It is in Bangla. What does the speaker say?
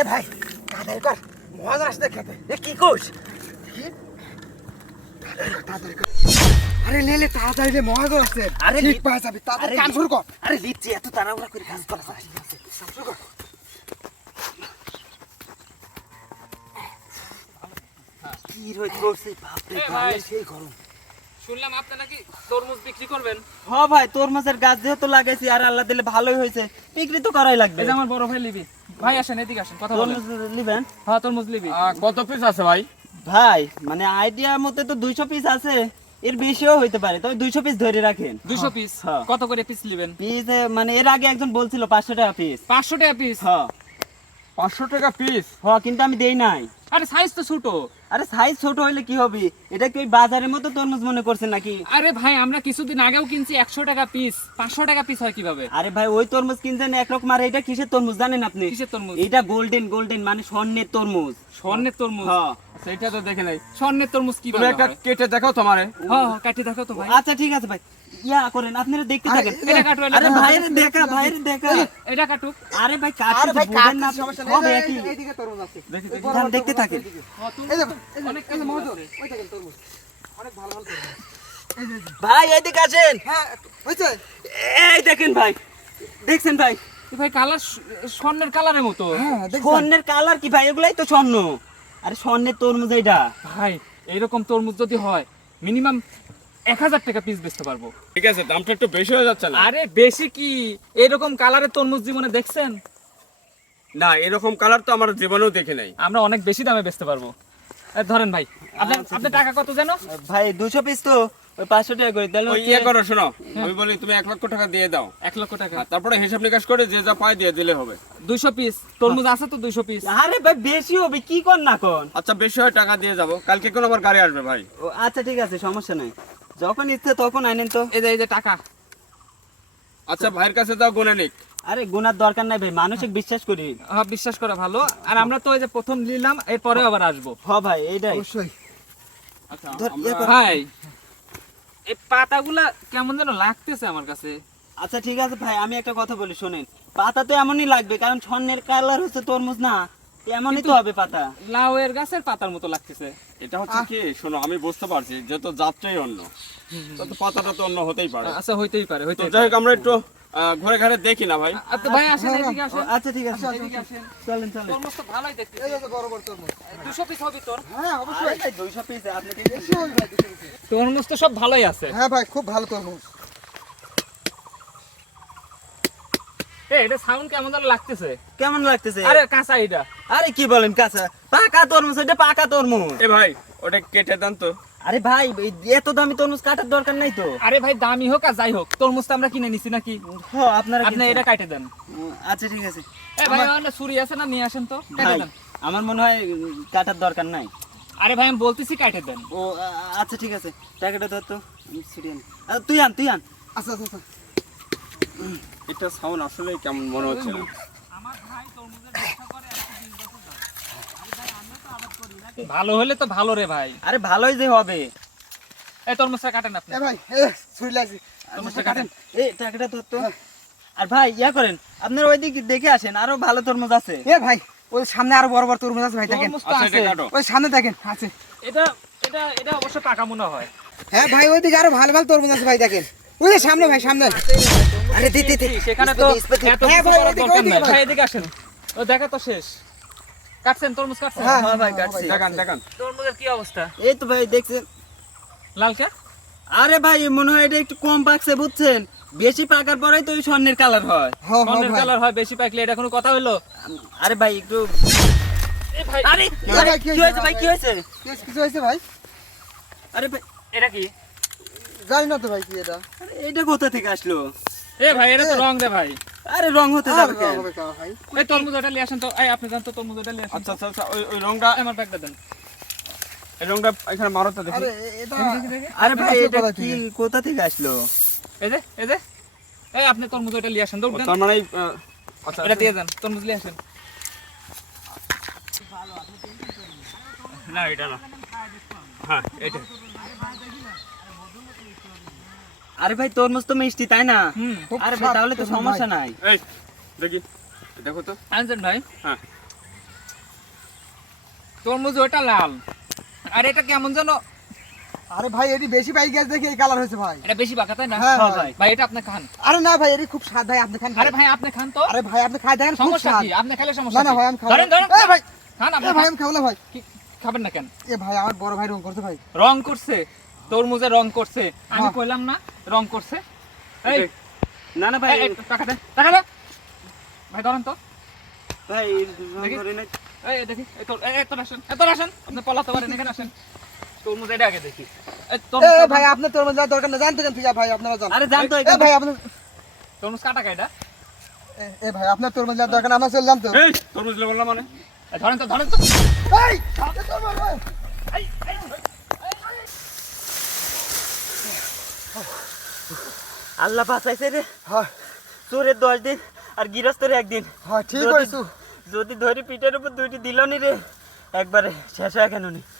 এ ভাই কর এ কি আরে আরে কর আরে এত করে শুনলাম আপনি নাকি বিক্রি করবেন হ ভাই তরমুজের গাছ দিয়ে তো লাগাইছি আর আল্লাহ দিলে ভালোই হয়েছে বিক্রি তো করাই লাগবে আমার বড় ভাই লিবি ভাই আসেন এদিকে আসেন কথা হ্যাঁ কত পিস আছে ভাই ভাই মানে আইডিয়া মতে তো 200 পিস আছে এর বেশিও হইতে পারে তবে 200 পিস ধরে রাখেন 200 পিস কত করে পিস নিবেন পিস মানে এর আগে একজন বলছিল 500 টাকা পিস 500 টাকা পিস হ্যাঁ 500 টাকা পিস হ্যাঁ কিন্তু আমি দেই নাই আরে সাইজ তো ছোট আরে সাইজ ছোট হইলে কি হবে এটা কি বাজারের মতো তরমুজ মনে করছেন নাকি আরে ভাই আমরা কিছুদিন আগেও কিনছি একশো টাকা পিস পাঁচশো টাকা পিস হয় কিভাবে আরে ভাই ওই তরমুজ কিনছেন একরকম আর এটা কিসের তরমুজ জানেন আপনি কিসের তরমুজ এটা গোল্ডেন গোল্ডেন মানে স্বর্ণের তরমুজ স্বর্ণের তরমুজ হ্যাঁ সেটা তো দেখে নাই স্বর্ণের তরমুজ কি একটা কেটে দেখো তোমারে হ্যাঁ কেটে দেখো তো ভাই আচ্ছা ঠিক আছে ভাই ইয়া করেন আপনারা দেখতে থাকেন এটা কাটুক আরে দেখা দেখা এটা কাটুক আরে ভাই দেখেন দেখতে থাকেন এই দেখো অনেক ওই দেখেন অনেক ভালো ভালো ভাই এইদিকে হ্যাঁ এই দেখেন ভাই দেখছেন ভাই ভাই কালার স্বর্ণের কালারের মতো স্বর্ণের কালার কি ভাই এগুলাই তো স্বর্ণ আরে স্বর্ণের তরমুজ এইটা ভাই এইরকম তরমুজ যদি হয় মিনিমাম 1000 টাকা পিস পারবো ঠিক আছে দামটা একটু বেশি হয়ে যাচ্ছে না আরে বেশি কি কালারে জীবনে দেখছেন না এরকম কালার তো আমার জীবনেও নাই আমরা অনেক বেশি দামে পারবো ধরেন ভাই টাকা কত ভাই 200 পিস তো 500 টাকা করে ইয়া করো আমি বলি তুমি 1 লক্ষ টাকা দিয়ে দাও 1 লক্ষ টাকা তারপরে হিসাব নিকাশ করে যে যা পায় দিয়ে দিলে হবে 200 পিস তরমুজ আছে তো 200 পিস আরে ভাই বেশি হবে কি কর না কর আচ্ছা বেশি হয় টাকা দিয়ে যাব কালকে কোন আবার গাড়ি আসবে ভাই ও আচ্ছা ঠিক আছে সমস্যা নাই যখন ইচ্ছে তখন আইনেন তো এই যে এই যে টাকা আচ্ছা ভাইয়ের কাছে দাও গুনে নিক আরে গুনার দরকার নাই ভাই মানসিক বিশ্বাস করি হ্যাঁ বিশ্বাস করা ভালো আর আমরা তো এই যে প্রথম নিলাম এরপরে আবার আসবো হ্যাঁ ভাই এইটাই অবশ্যই আচ্ছা ভাই এই পাতাগুলা কেমন যেন লাগতেছে আমার কাছে আচ্ছা ঠিক আছে ভাই আমি একটা কথা বলি শুনেন পাতা তো এমনই লাগবে কারণ স্বর্ণের কালার হচ্ছে তরমুজ না এমনই তো হবে পাতা লাউ এর গাছের পাতার মতো লাগতেছে এটা হচ্ছে কি আমি বুঝতে পারছি তো অন্য তত অন্য হতেই পারে আচ্ছা পারে যাই হোক আমরা একটু ঘরে ঘরে দেখি না ভাই আচ্ছা ভাই আসেন এদিকে আসেন আচ্ছা ঠিক আছে আসেন চলেন চলেন ভালোই দেখতে এই যে বড় বড় তোর 200 তোর হ্যাঁ অবশ্যই 200 আপনি কি 200 তোর সব ভালোই আছে হ্যাঁ ভাই খুব ভালো তোর এই এটা সাউন্ড কেমন লাগতেছে কেমন লাগতেছে আরে কাঁচা এটা আরে কি বলেন কাঁচা পাকা তরমুজ এটা পাকা তরমুজ এ ভাই ওটা কেটে দেন তো আরে ভাই এত দামি তরমুজ কাটার দরকার নাই তো আরে ভাই দামি হোক আর যাই হোক তরমুজ তো আমরা কিনে নিছি নাকি হ্যাঁ আপনারা আপনি এটা কাটে দেন আচ্ছা ঠিক আছে এ ভাই আপনারা সুরি আছে না নিয়ে আসেন তো কাটে দেন আমার মনে হয় কাটার দরকার নাই আরে ভাই আমি বলতেছি কাটে দেন ও আচ্ছা ঠিক আছে প্যাকেটে ধর তো সুরি আন তুই আন তুই আন আচ্ছা আচ্ছা এটা সাউন্ড আসলে কেমন মনে হচ্ছে আমার ভাই তরমুজের ভালো হলে তো ভালো রে ভাই আরে ভালোই যে হবে এই তোর মশা কাটেন আপনি ভাই ছুরি লাগছে তোর মশা কাটেন এই টাকাটা ধর তো আর ভাই ইয়া করেন আপনার ওই দিকে দেখে আসেন আরো ভালো তরমুজ আছে এ ভাই ওই সামনে আরো বড় বড় তরমুজ আছে ভাই দেখেন কাটো ওই সামনে দেখেন আছে এটা এটা এটা অবশ্য টাকা মনে হয় হ্যাঁ ভাই ওই দিকে আরো ভালো ভালো তরমুজ আছে ভাই দেখেন ওই যে সামনে ভাই সামনে আরে দি দি দি সেখানে তো হ্যাঁ ভাই ওই দিকে ওই দিকে আসেন ও দেখা তো শেষ কাটছেন তরমুজ কাটছেন হ্যাঁ ভাই কাটছি দেখান দেখান তরমুজের কি অবস্থা এই তো ভাই দেখছেন লালকা আরে ভাই মনে এটা একটু কম পাকছে বুঝছেন বেশি পাকার পরেই তো ওই কালার হয় স্বর্ণের কালার হয় বেশি পাকলে এটা কোনো কথা হলো আরে ভাই একটু এটা কোথা থেকে আসলো এ ভাই এটা তো রং দে ভাই আরে রং হতে যাবে কেন ভাই এই তরমুজ ওটা লিয়ে আসেন তো এই আপনি জানতো তরমুজ ওটা লিয়ে আসেন আচ্ছা আচ্ছা ওই রংটা আমার ব্যাগটা দেন এই রংটা এখানে মারতে দেখি আরে ভাই এটা কি কোথা থেকে আসলো এই যে এই যে এই আপনি তরমুজ ওটা লিয়ে আসেন তো তার মানে আচ্ছা এটা দিয়ে দেন তরমুজ লিয়ে আসেন না এটা না হ্যাঁ এটা আরে ভাই তোর তো মিষ্টি তাই না আরে ভাই তাহলে তো সমস্যা নাই দেখি দেখো তো আনজন ভাই হ্যাঁ তোর তরমুজ ওটা লাল আরে এটা কেমন যেন আরে ভাই এটি বেশি পাই গেছে দেখি এই কালার হইছে ভাই এটা বেশি বাকা তাই না হ্যাঁ ভাই ভাই এটা আপনি খান আরে না ভাই এটি খুব স্বাদ ভাই আপনি খান আরে ভাই আপনি খান তো আরে ভাই আপনি খাই দেন সমস্যা কি আপনি খেলে সমস্যা না না ভাই আমি খাবো ধরেন ধরেন ভাই খান আপনি ভাই আমি খাবো না ভাই খাবেন না কেন এ ভাই আমার বড় ভাই রং করছে ভাই রং করছে তরমুজের রং করছে আমি কইলাম না রং করছে এই না না ভাই টাকা দে টাকা দে ভাই ধরেন তো ভাই এই দেখি এত আসেন এত আসেন আপনি পলাতে পারেন এখানে আসেন তরমুজ এটা আগে দেখি ভাই আপনার তোর মধ্যে দরকার না জানতে জানতে ভাই আপনার তোর মধ্যে দরকার আমার চললাম তো তোর মধ্যে বললাম মানে ধরেন তো ধরেন তো আল্লাহ বাঁচাইছে রে হ্যাঁ চোরের দশ দিন আর গৃহস্থের একদিন হ্যাঁ ঠিক যদি ধরি পিঠের উপর দুইটি দিলনি রে একবারে শেষ হয় কেন নি